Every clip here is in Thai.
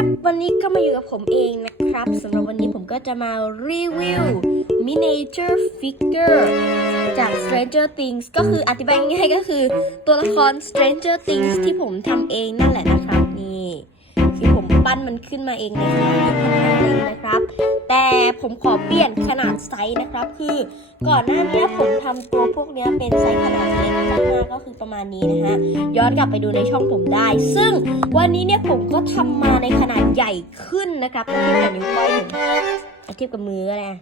ครับวันนี้ก็มาอยู่กับผมเองนะครับสำหรับวันนี้ผมก็จะมารีวิว miniature figure จาก Stranger Things ก็คืออธิบายง่ายก็คือตัวละคร Stranger Things ที่ผมทำเองนั่นแหละนะครับนี่คือผมปั้นมันขึ้นมาเองในขนาดที่ค่อนางเล็กนะครับ แต่ผมขอเปลี่ยนขนาดไซส์นะครับ คือก่อนหน้านี้ผมทำตัวพวกนี้เป็นไซส์ขนาดเล็กมากก็คือประมาณนี้นะฮะย้อนกลับไปดูในช่องผมได้ ซึ่งวันนี้เนี่ยผมก็ทำมาใน ญ่ขึ้นนะครับเทียบกับนิ้วก้อยผมอะเทียบกับมือก็ได้อะ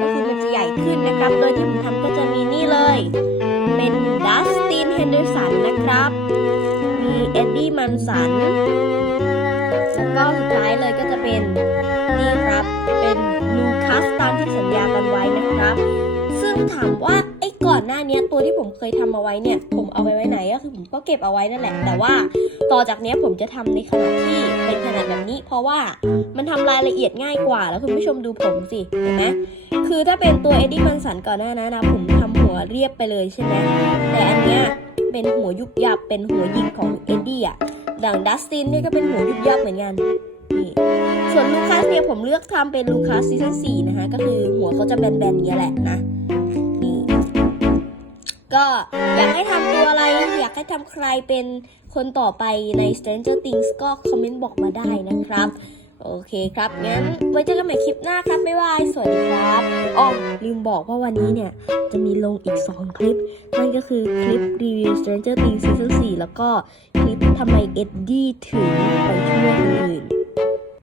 ก็คือมันจะใหญ่ขึ้นนะครับ โดยที่ผมทำก็จะมีนี่เลย เป็นดัสตินเฮนเดอร์สันนะครับ มีเอ็ดดี้มันสันแล้วก็สุดท้ายเลยก็จะเป็นนี่ครับ เป็นลูคัสตามที่สัญญากันไว้นะครับ ซึ่งถามว่าไอ้ก่อนหน้านี้ตัวที่ผมเคยทำเอาไว้เนี่ย ผมเอาไปไว้ไหนก็คือผมก็เก็บเอาไว้นั่นแหละ แต่ว่าต่อจากนี้ผมจะทำในขนาดที่เป็น นี้ เพราะว่ามันทำรายละเอียดง่ายกว่า แล้วคุณผู้ชมดูผมสิ เห็นไหมคือถ้าเป็นตัวเอ็ดดี้มันสันก่อนหน้านั้นนะ ผมทำหัวเรียบไปเลยใช่ไหมแต่อันเนี้ยเป็นหัวยุบยับเป็นหัวยิกของเอ็ดดี้อะดังดัสตินนี่ก็เป็นหัวยุบยับเหมือนกันนี่ส่วนลูคัสเนี่ยผมเลือกทำเป็นลูคัสซีซั่นสี่นะฮะก็คือหัวเขาจะแบนๆเงี้ยแหละนะ ก็อยากให้ทำตัวอะไร อยากให้ทำใครเป็นคนต่อไปใน Stranger Things ก็คอมเมนต์บอกมาได้นะครับ โอเคครับ งั้นไว้เจอกันใหม่คลิปหน้าครับ บ๊ายบาย สวัสดีครับอ๋อลืมบอกว่าวันนี้เนี่ย จะมีลงอีก 2 คลิป นั่นก็คือคลิปรีวิว Stranger Things ซีซั่น4แล้วก็คลิปทำไมเอ็ดดี้ถึงไปช่วยคนอื่น